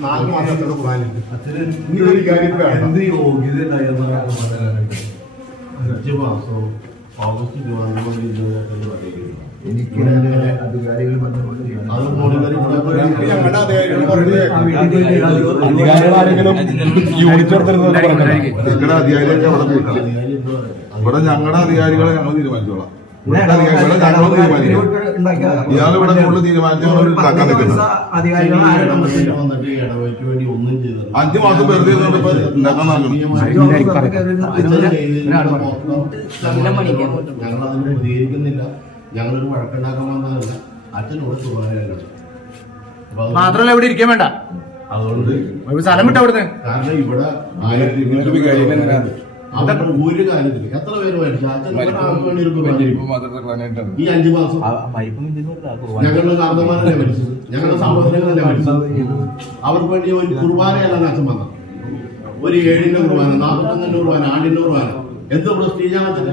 4 മാസത്തോടെ പോകാനുണ്ട്. ഈ ഒരു കാര്യം എന്ത് യോഗ്യത 5 മാസവും ഓഗസ്റ്റ് 20 എനിക്ക് അധികാരികൾ ഇവിടെ ഞങ്ങളുടെ അധികാരികളെ ഞങ്ങൾ തീരുമാനിച്ചോളാം. ഇയാൾ ഇവിടെ കൂടുതൽ തീരുമാനിച്ചോളാം. 5 മാസം വെറുതെ ഞങ്ങളതിന് പ്രതികരിക്കുന്നില്ല. ഞങ്ങളൊരു വഴക്കുണ്ടാക്കാൻ വന്നതല്ല. അച്ഛനോട് സുഖമായില്ല മാത്രമല്ല ഇവിടെ ഇരിക്കാൻ വേണ്ട. അതുകൊണ്ട് സ്ഥലം വിട്ട അവിടുന്ന്. കാരണം ഇവിടെ ഒരു കാര്യത്തില് എത്ര പേര് മരിച്ചു? ഈ 5 മാസം ഞങ്ങളുടെ കാർന്നമാരല്ലേ മരിച്ചത്, ഞങ്ങളുടെ സഹോദരങ്ങളല്ലേ മരിച്ചത്. അവർക്ക് വേണ്ടി ഒരു കുർബാനയല്ല അച്ഛൻ വന്നത്. ഒരു 7-ന്റെ കുർബാന, 41-ന്റെ കുർബാന, ആണ്ടിന്റെ കുർബാന. എന്ത് പ്രസ്റ്റീജാണ് അച്ഛന്?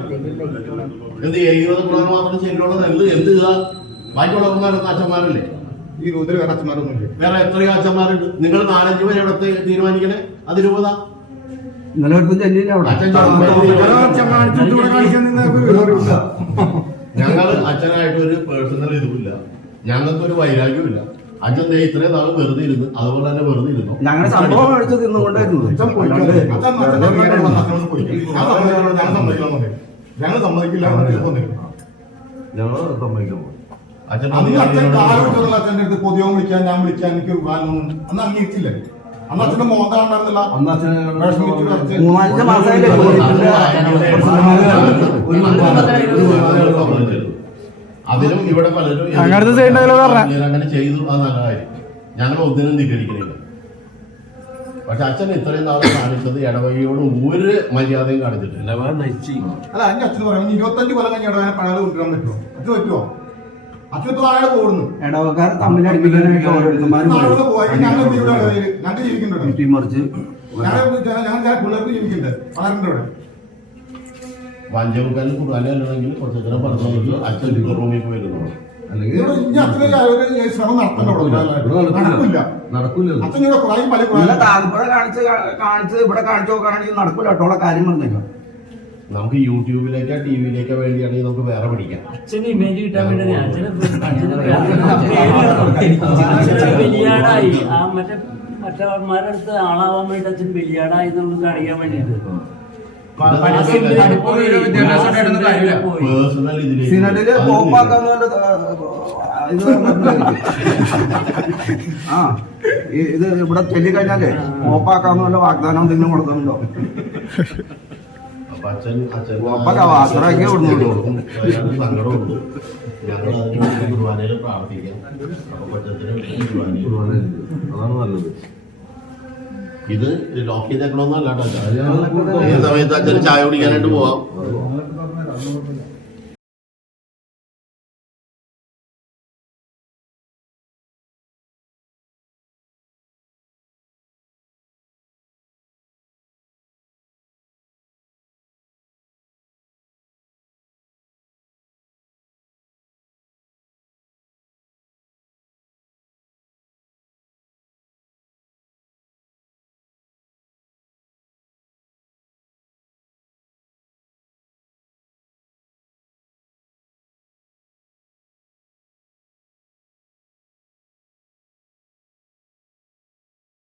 എന്ത് 70 കുർബാന മാത്രം ശരിയുള്ളത്? എന്ത് ബാക്കിയുള്ളവന്മാരൊന്നും അച്ഛന്മാരല്ലേ? ഈ രൂപത്തിൽ വേറെ അച്ഛന്മാരൊന്നുമില്ല. വേറെ എത്രയോ അച്ഛന്മാരുണ്ട്. നിങ്ങൾ 4-5 പേര് എവിടത്തെ തീരുമാനിക്കണേ? അത് രൂപത ഞങ്ങൾ അച്ഛനായിട്ട് ഒരു പേഴ്സണൽ ഇതുമില്ല, ഞങ്ങൾക്കൊരു വൈരാഗ്യമില്ല. അച്ഛൻ ഇത്രയും നാൾ വെറുതെ ഇരുന്ന് അതുപോലെ തന്നെ വെറുതെ ഇരുന്നു. ഞങ്ങളുടെ സംഭവം അടിച്ചു തിന്നുകൊണ്ടായിരുന്നു. ഞങ്ങൾ സമ്മതിക്കില്ല. ഞങ്ങൾ സമ്മതിക്കാൻ അച്ഛൻ അച്ഛൻ്റെ അടുത്ത് പൊതുവെ വിളിക്കാൻ ഞാൻ വിളിക്കാൻ എനിക്ക് അന്ന് അംഗീകരിച്ചില്ലേ? അന്ന് അച്ഛന്റെ മോതാണ്ടായിരുന്നില്ല. അതിലും ഇവിടെ പലരും അങ്ങനെ ചെയ്തു. അത് നല്ല കാര്യം. ഞങ്ങൾ ഒന്നിനും ധിക്കരിക്കുന്നില്ല. പക്ഷെ അച്ഛൻ ഇത്രയും നാൾ കാണിച്ചത് ഇടവകയോട് ഒരു മര്യാദയും കാണിച്ചിട്ടില്ല. അല്ല എന്റെ അച്ഛൻ പറയാം 25 കൊല്ലം കഴിഞ്ഞ ഇടവകനെ പഴയത് കൊണ്ടുവരാൻ പറ്റുമോ? അത് പറ്റുമോ? അച്ഛനിപ്പോ താഴെ പോകുന്നു. ഇടവക്കാർ തമ്മിൽ അടിപ്പിക്കാനായിട്ട് ഞങ്ങൾക്ക് ജീവിക്കുന്നുണ്ട്. ഞങ്ങൾ പിള്ളേർക്ക് ജീവിക്കുന്നുണ്ട്. വളരണ്ട ഇവിടെ വഞ്ചവക്കാരും കുറാനെങ്കിൽ കുറച്ചു പറഞ്ഞു അച്ഛൻ റൂമിൽ പോയിരുന്നു. അല്ലെങ്കിൽ ശ്രമം നടക്കില്ല. അച്ഛനിവിടെ കാണിച്ച് ഇവിടെ കാണിച്ചു നോക്കുകയാണെങ്കിൽ നടക്കില്ല കേട്ടോ. കാര്യം പറഞ്ഞേക്കാം. നമുക്ക് യൂട്യൂബിലേക്കോ ടിവിയിലേക്കോ വേണ്ടിയാണെങ്കിൽ നമുക്ക് വേറെ പഠിക്കാം. അച്ഛന് ഇമേജ് കിട്ടാൻ വേണ്ടി ബലിയാടായി ആ മറ്റവന്മാരുടെ അടുത്ത് ആളാവാൻ വേണ്ടി അച്ഛൻ ബലിയാടായി എന്നുള്ളത് കാണിക്കാൻ വേണ്ടിട്ട് ഇത് ഇവിടെ ചൊല്ലിക്കഴിഞ്ഞാലേ ഓപ്പാക്കാന്ന് വല്ല വാഗ്ദാനം എന്തെങ്കിലും കൊടുക്കുന്നുണ്ടോ? അതാണ് നല്ലത്. ഇത് ലോക്ക് ചെയ്തേക്കണമെന്നല്ല. ഏത് സമയത്ത് അച്ഛന് ചായ കുടിക്കാനായിട്ട് പോവാം.